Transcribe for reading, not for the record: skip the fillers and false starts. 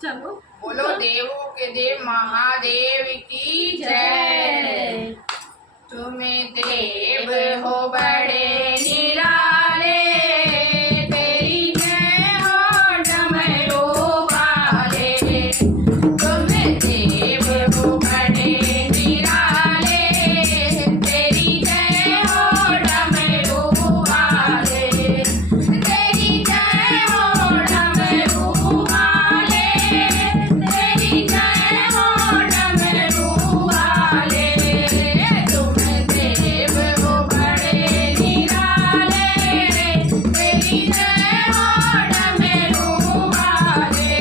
चलो बोलो देवों के देव महादेव की जय। तुम्हें देव हो बड़े निराले, तेरी जय हो डमरू वाले। तुम्हें देव हो बड़े निराले, तेरी जय हो डमरू वाले। तेरी जय हो डमरू वाले, तेरी जय हो डमरू वाले। तुम देव हो बड़े निराले, तेरी जय हो डमरू वाले।